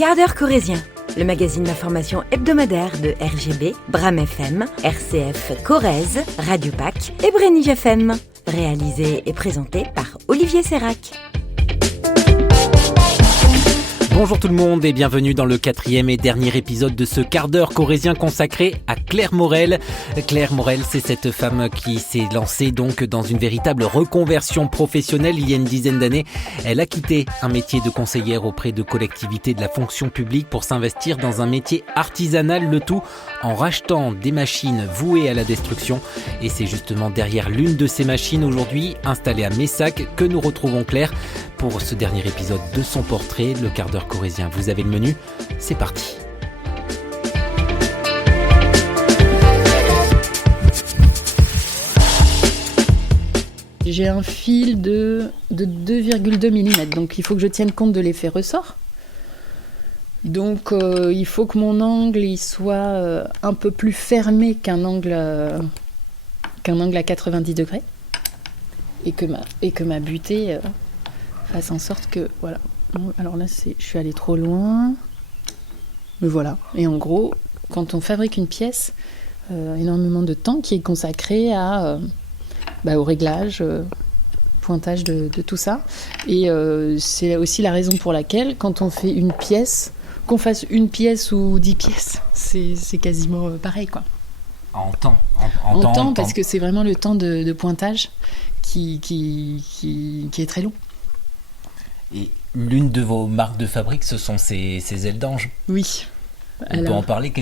Quart d'heure corrézien, le magazine d'information hebdomadaire de RGB, Bram FM, RCF Corrèze, Radio Pac et Brenige FM. Réalisé et présenté par Olivier Sérac. Bonjour tout le monde et bienvenue dans le 4e et dernier épisode de ce quart d'heure corrézien consacré à Claire Morel. Claire Morel, c'est cette femme qui s'est lancée donc dans une véritable reconversion professionnelle il y a une dizaine d'années. Elle a quitté un métier de conseillère auprès de collectivités de la fonction publique pour s'investir dans un métier artisanal, le tout en rachetant des machines vouées à la destruction. Et c'est justement derrière l'une de ces machines aujourd'hui, installée à Messac, que nous retrouvons Claire pour ce dernier épisode de son portrait, le quart d'heure corrézien. Vous avez le menu, c'est parti. J'ai un fil de 2,2 mm, donc il faut que je tienne compte de l'effet ressort. Donc il faut que mon angle il soit un peu plus fermé qu'un angle à 90 degrés et que ma butée fasse en sorte que voilà. Alors là je suis allée trop loin, mais voilà. Et en gros, quand on fabrique une pièce, énormément de temps qui est consacré au réglage, pointage de tout ça. Et c'est aussi la raison pour laquelle quand on fait une pièce, qu'on fasse une pièce ou 10 pièces, c'est quasiment pareil, quoi. En temps, parce que c'est vraiment le temps de pointage qui est très long. Et l'une de vos marques de fabrique, ce sont ces ailes d'ange. Oui. On peut en parler.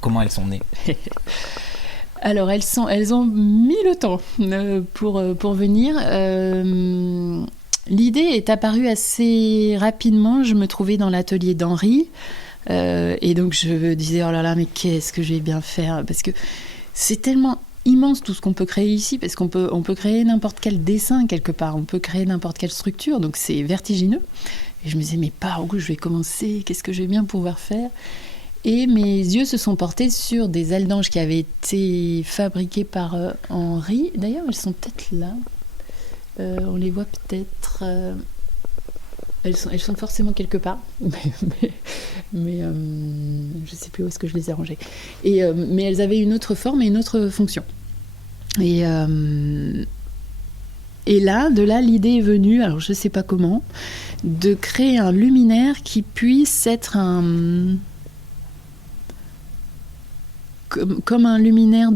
Comment elles sont nées? Alors elles ont mis le temps pour venir. L'idée est apparue assez rapidement. Je me trouvais dans l'atelier d'Henri et donc je me disais oh là là, mais qu'est-ce que je vais bien faire, parce que c'est tellement immense tout ce qu'on peut créer ici, parce qu'on peut créer n'importe quel dessin quelque part, on peut créer n'importe quelle structure, donc c'est vertigineux. Et je me disais mais par où je vais commencer, qu'est-ce que je vais bien pouvoir faire? Et mes yeux se sont portés sur des ailes d'ange qui avaient été fabriquées par Henri. D'ailleurs, elles sont peut-être là. On les voit peut-être. Elles sont forcément quelque part. Mais je ne sais plus où est-ce que je les ai rangées. Mais elles avaient une autre forme et une autre fonction. Et de là, l'idée est venue, alors je ne sais pas comment, de créer un luminaire qui puisse être comme un luminaire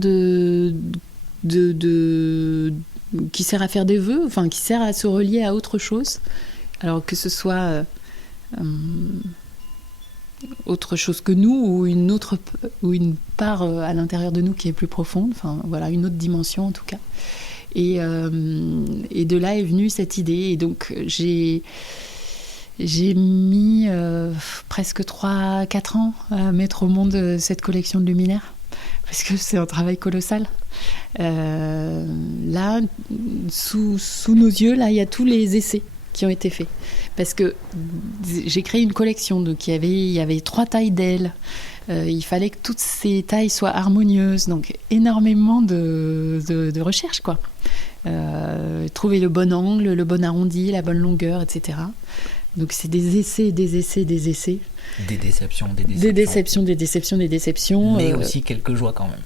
qui sert à faire des vœux, enfin qui sert à se relier à autre chose. Alors que ce soit autre chose que nous ou une part à l'intérieur de nous qui est plus profonde, enfin voilà, une autre dimension en tout cas. Et de là est venue cette idée. Et donc j'ai mis presque 3-4 ans à mettre au monde cette collection de luminaires, parce que c'est un travail colossal. Là, sous nos yeux, là, il y a tous les essais qui ont été faits. Parce que j'ai créé une collection, donc il y avait 3 tailles d'ailes. Il fallait que toutes ces tailles soient harmonieuses, donc énormément de recherche, quoi. Trouver le bon angle, le bon arrondi, la bonne longueur, etc. Donc c'est des essais. Des déceptions. Mais aussi quelques joies quand même.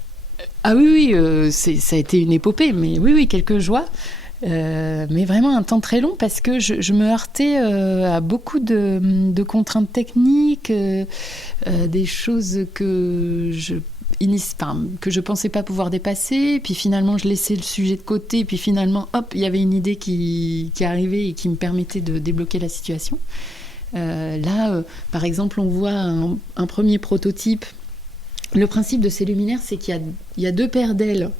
Ah oui, ça a été une épopée, mais oui, quelques joies. Mais vraiment un temps très long, parce que je me heurtais à beaucoup de contraintes techniques, des choses que je pensais pas pouvoir dépasser, puis finalement je laissais le sujet de côté, puis finalement hop, il y avait une idée qui arrivait et qui me permettait de débloquer la situation. Par exemple, on voit un premier prototype. Le principe de ces luminaires, c'est qu'il y a 2 paires d'ailes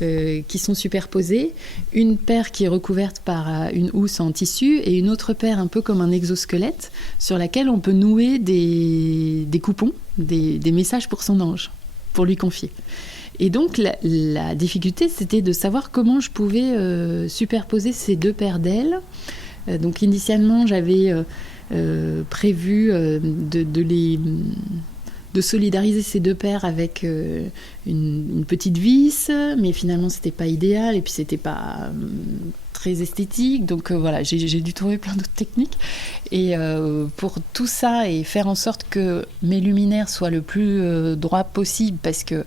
qui sont superposées, une paire qui est recouverte par une housse en tissu et une autre paire un peu comme un exosquelette sur laquelle on peut nouer des coupons, des messages pour son ange, pour lui confier. Et donc la difficulté, c'était de savoir comment je pouvais superposer ces 2 paires d'ailes. Donc initialement, j'avais prévu de solidariser ces 2 paires avec une petite vis, mais finalement c'était pas idéal, et puis c'était pas très esthétique. Donc voilà, j'ai dû trouver plein d'autres techniques. Et pour tout ça et faire en sorte que mes luminaires soient le plus droits possible, parce que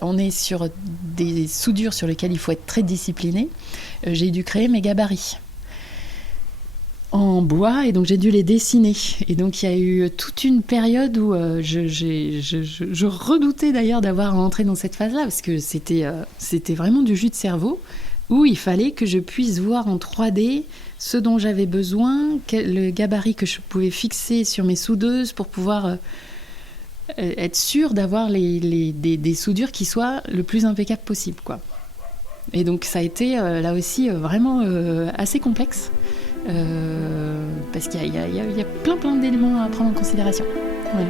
on est sur des soudures sur lesquelles il faut être très discipliné, j'ai dû créer mes gabarits en bois, et donc j'ai dû les dessiner. Et donc il y a eu toute une période où je redoutais d'ailleurs d'avoir à entrer dans cette phase-là, parce que c'était vraiment du jus de cerveau, où il fallait que je puisse voir en 3D ce dont j'avais besoin, le gabarit que je pouvais fixer sur mes soudeuses pour pouvoir être sûre d'avoir des soudures qui soient le plus impeccable possible, quoi. Et donc ça a été là aussi vraiment assez complexe. Parce qu'il y a plein d'éléments à prendre en considération. Voilà.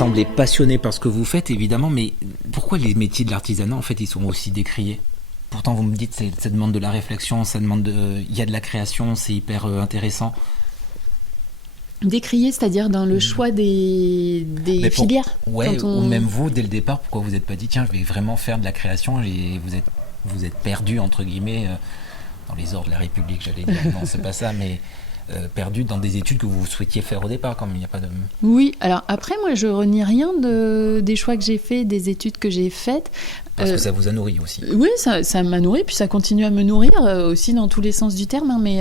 semblez passionné par ce que vous faites, évidemment, mais pourquoi les métiers de l'artisanat, en fait, ils sont aussi décriés ? Pourtant, vous me dites, ça demande de la réflexion, il y a de la création, c'est hyper intéressant. Décrier, c'est-à-dire dans le choix des filières. Ouais, ou même vous, dès le départ, pourquoi vous n'êtes pas dit, tiens, je vais vraiment faire de la création, et vous êtes perdu, entre guillemets, dans les ors de la République, j'allais dire. Non, c'est pas ça, mais perdu dans des études que vous souhaitiez faire au départ, comme il n'y a pas de... Oui, alors après, moi, je renie rien des choix que j'ai faits, des études que j'ai faites. Parce que ça vous a nourri aussi. Oui, ça m'a nourri, puis ça continue à me nourrir aussi dans tous les sens du terme. Hein, mais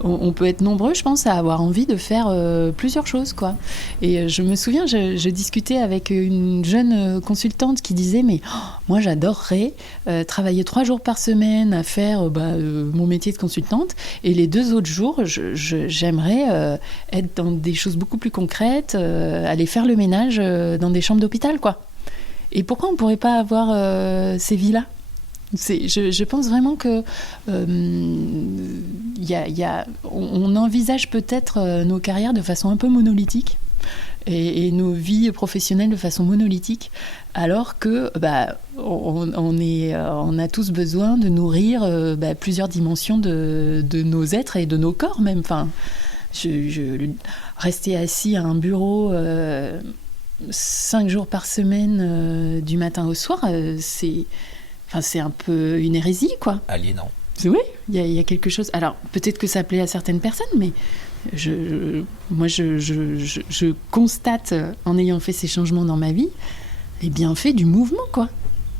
on peut être nombreux, je pense, à avoir envie de faire plusieurs choses, quoi. Et je me souviens, je discutais avec une jeune consultante qui disait, mais moi, j'adorerais travailler 3 jours par semaine à faire mon métier de consultante, et les 2 autres jours, j'aimerais être dans des choses beaucoup plus concrètes, aller faire le ménage dans des chambres d'hôpital, quoi. Et pourquoi on ne pourrait pas avoir ces vies-là ? Je pense vraiment que on envisage peut-être nos carrières de façon un peu monolithique et nos vies professionnelles de façon monolithique, alors que on a tous besoin de nourrir plusieurs dimensions de nos êtres et de nos corps même. Enfin, rester assis à un bureau 5 jours par semaine, du matin au soir, c'est un peu une hérésie, quoi. Aliénant. Oui, il y a quelque chose. Alors, peut-être que ça plaît à certaines personnes, mais moi, je constate, en ayant fait ces changements dans ma vie, les bienfaits du mouvement, quoi.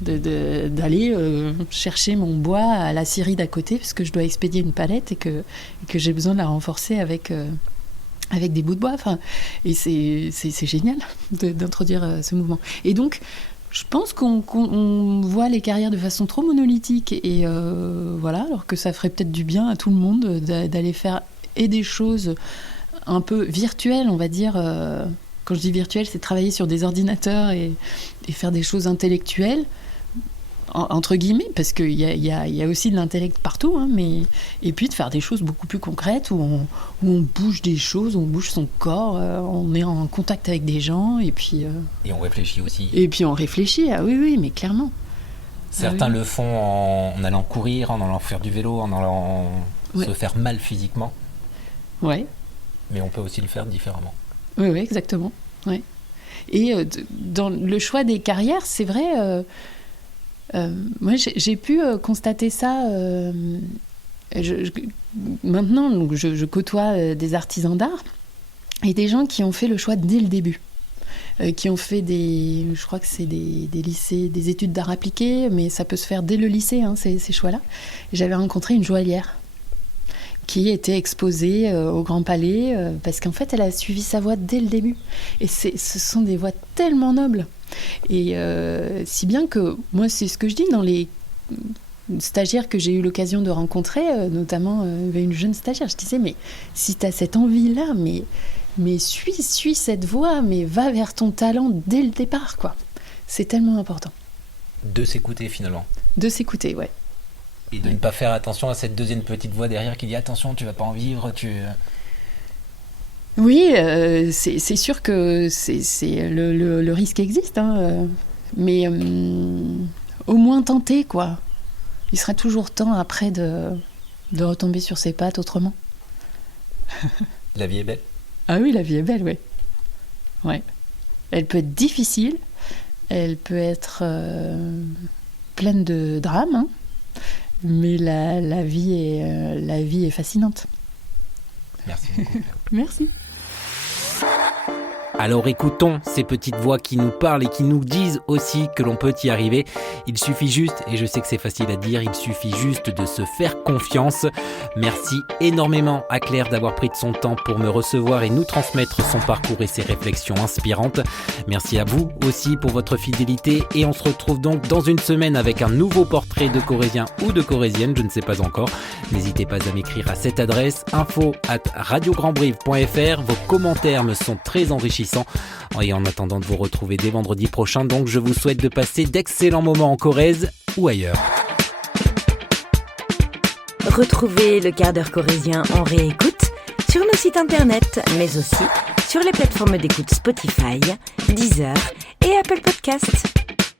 D'aller chercher mon bois à la scierie d'à côté, parce que je dois expédier une palette et que j'ai besoin de la renforcer avec des bouts de bois, et c'est génial d'introduire ce mouvement. Et donc, je pense qu'on voit les carrières de façon trop monolithique, et alors que ça ferait peut-être du bien à tout le monde d'aller faire des choses un peu virtuelles, on va dire. Quand je dis virtuelles, c'est travailler sur des ordinateurs et faire des choses intellectuelles, entre guillemets, parce qu'il y a aussi de l'intellect partout, hein, et puis de faire des choses beaucoup plus concrètes où on bouge des choses, on bouge son corps, on est en contact avec des gens, et puis... Et on réfléchit aussi. Et puis on réfléchit, oui, mais clairement. Certains le font en allant courir, en allant faire du vélo, en allant se faire mal physiquement. Ouais. Mais on peut aussi le faire différemment. Oui, exactement. Ouais. Et dans le choix des carrières, c'est vrai... moi, j'ai pu constater ça. Maintenant, donc, je côtoie des artisans d'art et des gens qui ont fait le choix dès le début, qui ont fait je crois que c'est des lycées, des études d'art appliqué, mais ça peut se faire dès le lycée, hein, ces choix-là. J'avais rencontré une joaillière qui était exposée au Grand Palais, parce qu'en fait, elle a suivi sa voie dès le début. Et ce sont des voies tellement nobles. Et si bien que, moi, c'est ce que je dis dans les stagiaires que j'ai eu l'occasion de rencontrer, notamment une jeune stagiaire, je disais, mais si tu as cette envie-là, mais suis cette voie, mais va vers ton talent dès le départ, quoi. C'est tellement important. De s'écouter, finalement. De s'écouter, ouais. Et de ne pas faire attention à cette deuxième petite voix derrière qui dit attention, tu vas pas en vivre, Oui, c'est sûr que le risque existe, hein, mais au moins tenter, quoi. Il sera toujours temps après de retomber sur ses pattes autrement. La vie est belle. Ah oui, la vie est belle, oui. Ouais. Elle peut être difficile, elle peut être pleine de drames, hein. Mais la vie est fascinante. Merci beaucoup. Merci. Alors écoutons ces petites voix qui nous parlent et qui nous disent aussi que l'on peut y arriver. Il suffit juste, et je sais que c'est facile à dire, il suffit juste de se faire confiance. Merci énormément à Claire d'avoir pris de son temps pour me recevoir et nous transmettre son parcours et ses réflexions inspirantes. Merci à vous aussi pour votre fidélité et on se retrouve donc dans une semaine avec un nouveau portrait de Corrézien ou de Corrézienne, je ne sais pas encore. N'hésitez pas à m'écrire à cette adresse info@radiograndbrive.fr. Vos commentaires me sont très enrichissants. Et en attendant de vous retrouver dès vendredi prochain, donc je vous souhaite de passer d'excellents moments en Corrèze ou ailleurs. Retrouvez le quart d'heure corrézien en réécoute sur nos sites internet, mais aussi sur les plateformes d'écoute Spotify, Deezer et Apple Podcasts.